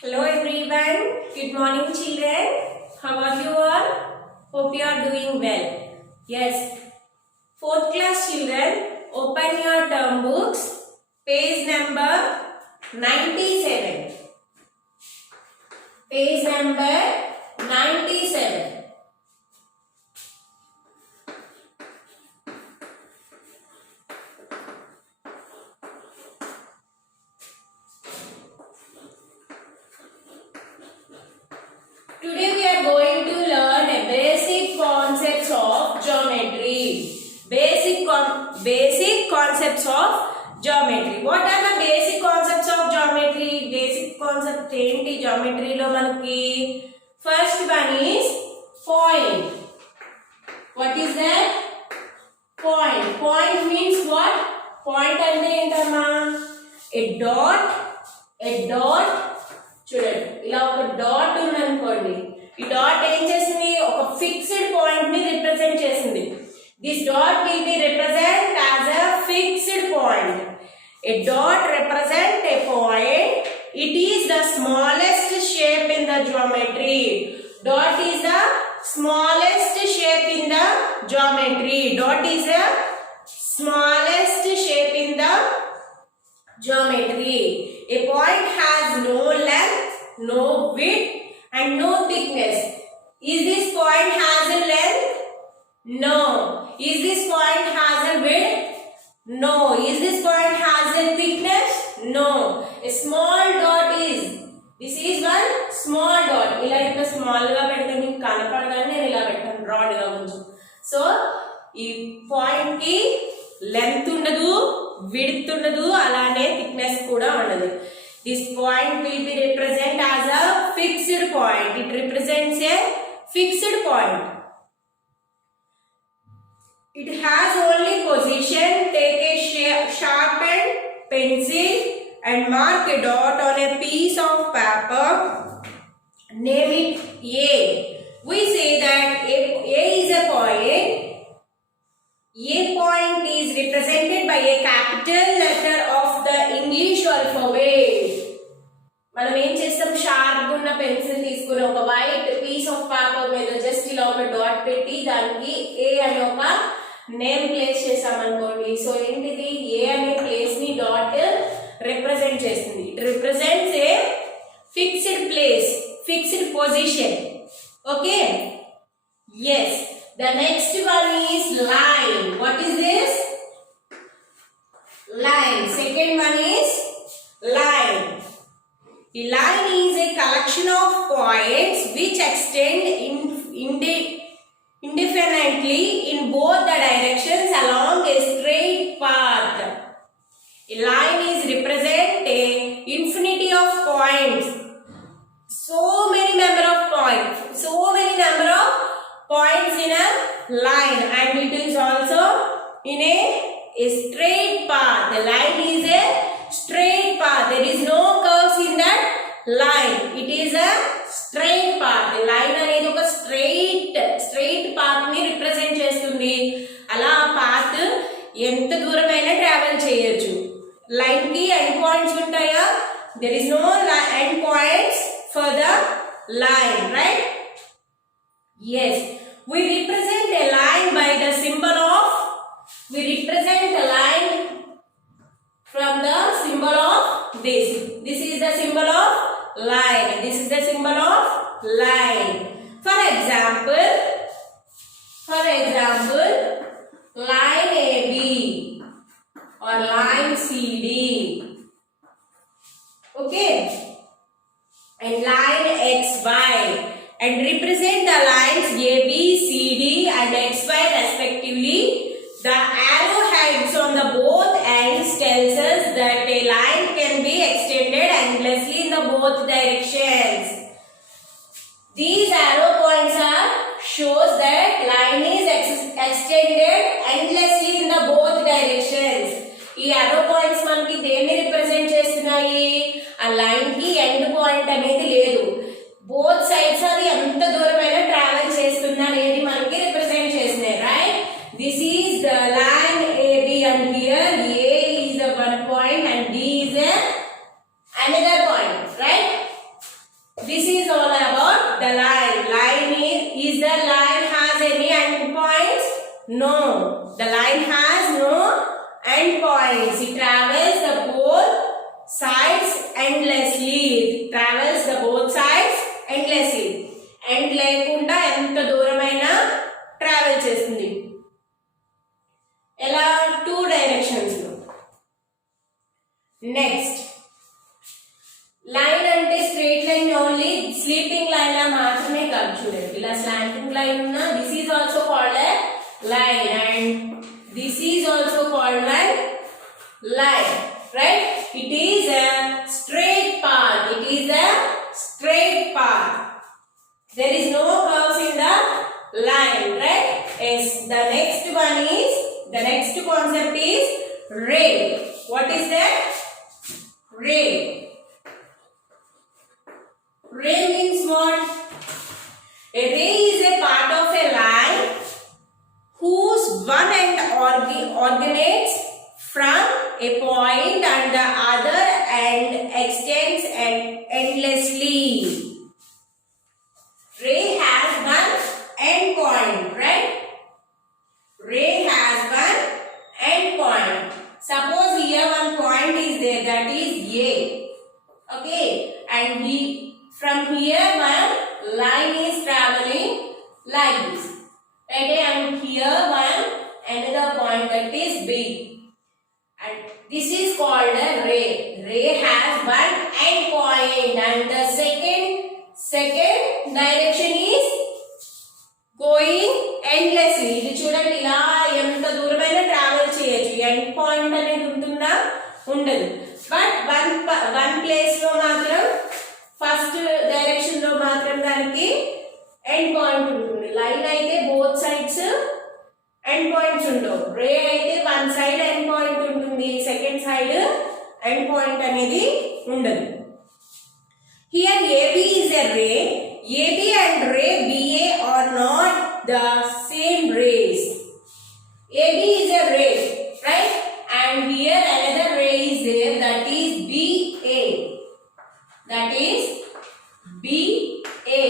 Hello everyone. Good morning children. How are you all? Hope you are doing well. Yes. Fourth class children, open your term books. Page number 97. Page number 97. Today we are going to learn basic concepts of geometry. Basic concepts of geometry. What are the basic concepts of geometry? Basic concept ఏంటి geometry లో మనకి? First one is point. What is that? Point. Point means what? Point అంటే ఏంటమ్మా? A dot చూడండి, ఇలా ఒక dot ఉంది అనుకోండి. ఈ డాట్ ఏం చేసింది? ఒక ఫిక్స్డ్ పాయింట్ ని రిప్రజెంట్ చేసింది. This dot will be represent as a fixed point. A dot represent A point. It is the smallest shape in the geometry. Dot is the smallest shape in the geometry. Dot is the smallest shape in the geometry. A point has no length, no width and no thickness. Is this point has a length? No. Is this point has a width? No. Is this point has a thickness? No. A small dot is. This is one small dot. ఇలా ఇంత small గా పెడితే మీకు కనపడగానే నేను ఇలా పెట్టాను rod గా కొంచెం. సో ఈ పాయింట్ కి లెంత్ ఉండదు, విడ్త్ ఉండదు, అలానే థిక్నెస్ కూడా ఉండదు. This point will be represent as a fixed point. It represents A fixed point. It has only position. Take a sharpened pencil and mark a dot on a piece of paper. Name it A. We say that A is a point. A point is represented by a capital letter of the English alphabet. మనం ఏం చేస్తాం? Sharp ఉన్న pencil తీసుకుని ఒక white piece of paper మీద just ఇలా ఒక dot పెట్టి దానికి ఏ అనే ఒక నేమ్ ప్లేస్ చేసాం అనుకోండి. సో ఏంటిది? ఏ అనే ప్లేస్ ని డాట్ రిప్రజెంట్ చేస్తుంది. It represents A fixed place, fixed position. Okay, yes. The next one is line. What is this? Line. Second one is line. The line is a collection of points which extend indefinitely in both the directions along a straight path. A line is represent a infinity of points. So many number of points. Points in a line, and it is also in a straight path. The line is a straight path. There is no curves in that line. It is a straight path. The line అనేది ఒక straight path ని represent చేస్తుంది. అలా ఆ path ఎంత దూరమైనా travel చేయొచ్చు. Line కి ఎండ్ పాయింట్స్ ఉంటాయా? There is no end points for the line, right? Yes, we represent a line by the symbol of. We represent a line from the symbol of this. This is the symbol of line. This is the symbol of line. For example, line AB or line CD. Okay, and line XY. And represent the lines AB, CD and XY respectively. The arrowheads on the both ends tells us that a line can be extended endlessly in the both directions. These arrow points shows that line is extended endlessly in the both directions. ఈ arrow points మనకి దేన్ని represent చేస్తున్నాయి? ఆ line కి end point అనేది లేదు. Both sides అది ఎంత దూరమైనా ట్రావెల్ చేస్తుంది అనేది మనకి రిప్రజెంట్ చేస్తున్నాయి, right? This is the line AB and here A is the one point and D is another point, right? No. The line has no endpoints. It travels the both sides endlessly. It travels the both sides endlessly. End లేకుండా ఎంత దూరమైనా travel చేస్తుంది. ఎలా? 2 directions లో. Next line అంటే straight line only sleeping line లా మాత్రమే కాదు. చూడండి, ఇలా స్లాంటింగ్ లైన్ ఉన్న this is also called a line and this is also called a line, right? It is a straight path. It is a straight path. There is no curves in the line, right? Yes. The next concept is ray. What is that? Ray. Ray means what? A ray is a part of a line whose one end originates from a point and the other end extends endlessly. Ray has one end point, right? Ray has one end point. Suppose here one point is there, that is A. Okay, and from here one line is traveling like this. Okay, and here one another point, that is B. And this is called a ray. Ray has one end point and the second direction is going endlessly. ఇది చూడండి, ఇలా ఎంత దూరమైనా travel చేయొచ్చు. End point అనేది ఉంటుందా? ఉండదు. But one place లో మాత్రం ఫస్ట్ డైరెక్షన్ లో మాత్రం దానికి ఎండ్ పాయింట్ ఉంటుంది. లైన్ అయితే బోత్ సైడ్స్ ఎండ్ పాయింట్స్ ఉండవు. రే అయితే వన్ సైడ్ ఎండ్ పాయింట్ ఉంటుంది, సెకండ్ సైడ్ ఎండ్ పాయింట్ అనేది ఉండదు. Here AB is a ray. AB and ray BA are not the same rays. AB is a ray, right? And here another ray is there, that is BA. That is BA.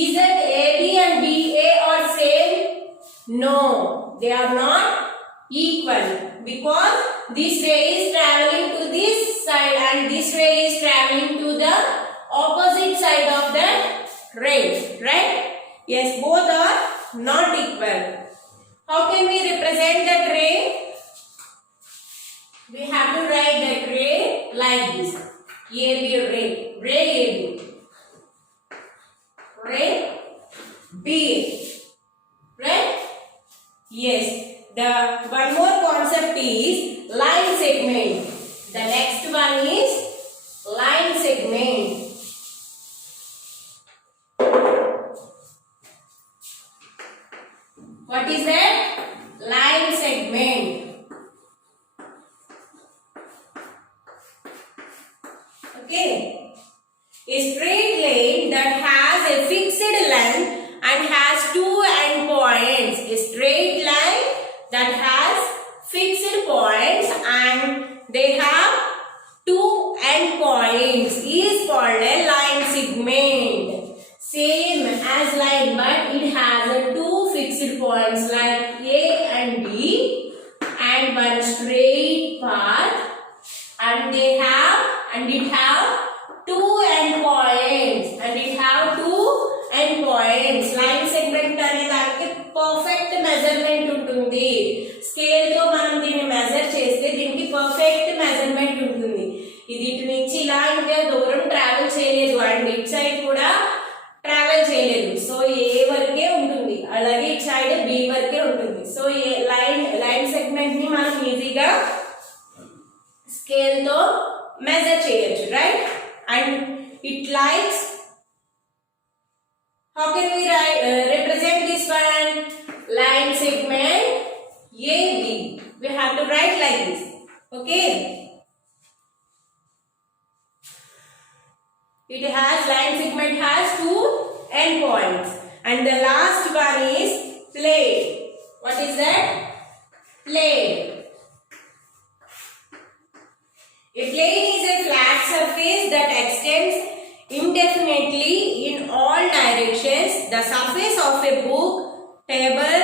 Is that AB and BA are same? No, they are not equal, because this ray is traveling to this side and this ray is traveling to the opposite side of the ray, right? Yes, both are not equal. How can we represent that ray? We have to write that ray like this. AB ray, ray AB, ray BA, right? Yes. The one more concept is line segment. The next one is line segment. What is that? Line segment. Okay. A straight line that has a fixed length and has two endpoints. A straight line that has fixed points and they have two endpoints is called a line segment. Same as line, but it has two fixed points like A and B and one straight path, and it have two endpoints. Line segment అనే దానికి perfect measurement ఉంటుంది. Scale తో మనం దీన్ని measure చేస్తే దీనికి perfect measurement ఉంటుంది. ఇది ఇటు నుంచి ఇలా ఇంకా దూరం ట్రావెల్ చేయలేదు అండ్ ఇటు సైడ్ కూడా ట్రావెల్ చేయలేదు. సో ఏ వరకే ఉంటుంది, అలాగే ఇటు సైడ్ బి వరకే ఉంటుంది. సో ఏ లైన్ సెగ్మెంట్ ని మనం ఈజీగా స్కేల్ తో మెజర్ చేయొచ్చు, right? And it likes, how can we represent this one? Line segment AB. We have to write like this. Okay. Line segment has two endpoints, and the last one is plane. What is that? Plane. A plane is a flat surface that extends indefinitely in all directions. The surface of a book, table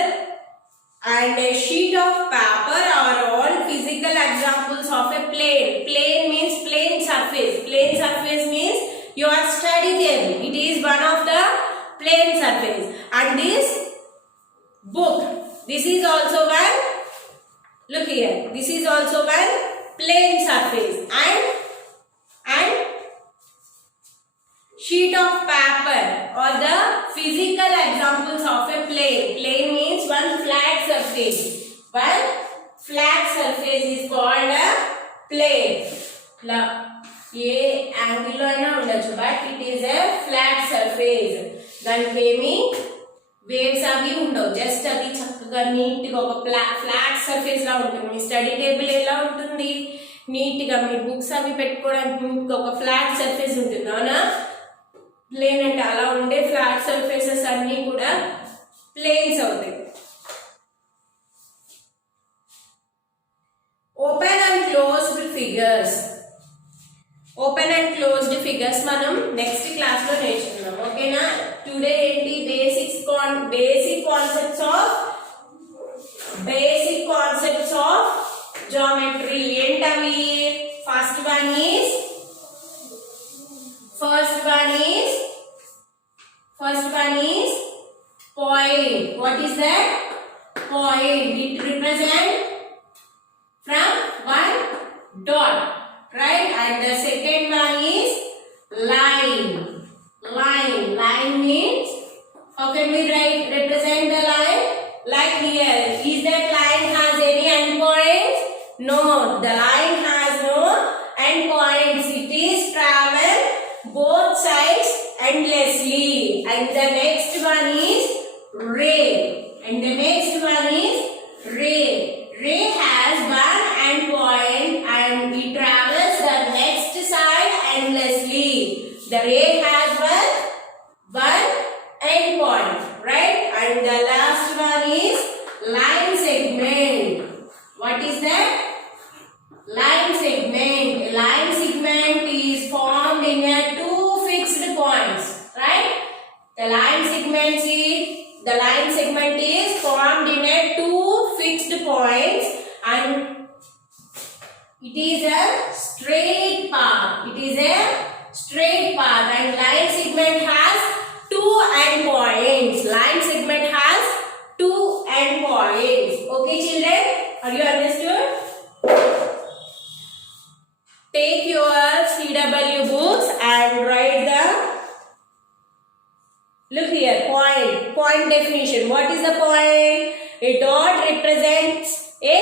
your study table. It is one of the plane surface. And this book, this is also one, look here, this is also one plane surface. And sheet of paper or the physical examples of a plane. Plane means one flat surface. One flat surface is called a plane. ఏ యాంగిల్లో అయినా ఉండొచ్చు, but it is a flat surface. దానికి ఏమి waves అవి ఉండవు, just అది చక్కగా నీట్గా ఒక ఫ్లాట్ సర్ఫేస్ లా ఉంటుంది. మీ స్టడీ టేబుల్ ఎలా ఉంటుంది, నీట్గా మీ బుక్స్ అవి పెట్టుకోవడానికి నీట్గా ఒక ఫ్లాట్ సర్ఫేస్ ఉంటుంది, అవునా? ప్లేన్ అంటే అలా ఉండే ఫ్లాట్ సర్ఫేసెస్ అన్నీ కూడా ప్లేన్స్ అవుతాయి. Open and closed figures. Open and closed figures మనం నెక్స్ట్ క్లాస్ లో నేర్చుకుందాం, ఓకేనా? టుడే ఏంటి, బేసిక్ కాన్సెప్ట్స్ ఆఫ్ జామెట్రీ. ఏంటవి? First one is point. What is that? Point. It represents from one dot, right? And the second one is line. Line means, how can we represent the line? Like here, is that line has any endpoints? No, the line has no endpoints. It is travel both sides endlessly. And the next one is ray. Ray has one endpoint and it travels the next side endlessly. The ray has one endpoint, right? And the last one is line segment. What is that? Line segment. A line segment is formed in two fixed points, right? The line segment is formed in two fixed points and it is a straight path. And line segment has two endpoints. Okay, children, are you understood? Take your CW books and write the, look here, point definition. What is the point? A dot represents a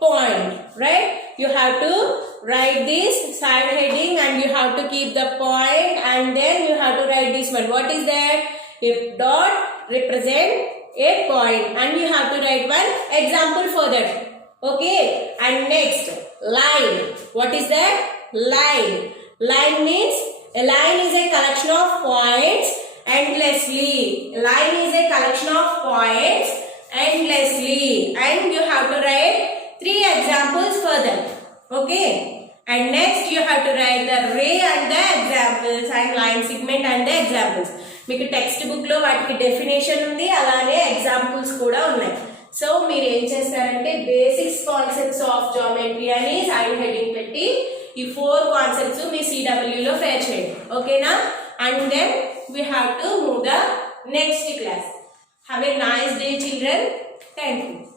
point, right? You have to write this side heading and you have to keep the point and then you have to write this one. What is that? A dot represents a point and you have to write one example for that. Okay, and next, line. What is that? Line means a line is a collection of points endlessly. And you have to write 3 examples for them. Okay, and next you have to write the ray and the examples and line segment and the examples. మీకు text book లో వాటికి definition ఉంది, అలానే examples కూడా ఉన్నాయి. So మీరు ఏం చేస్తారంటే బేసిక్స్ కాన్సెప్ట్స్ ఆఫ్ జామెట్రీ అని సైడ్ హెడ్డింగ్ పెట్టి ఈ 4 కాన్సెప్ట్స్ మీ CW లో ఫేర్ చేయండి, ఓకేనా? And then we have to move the next class. Have a nice day, children. Thank you.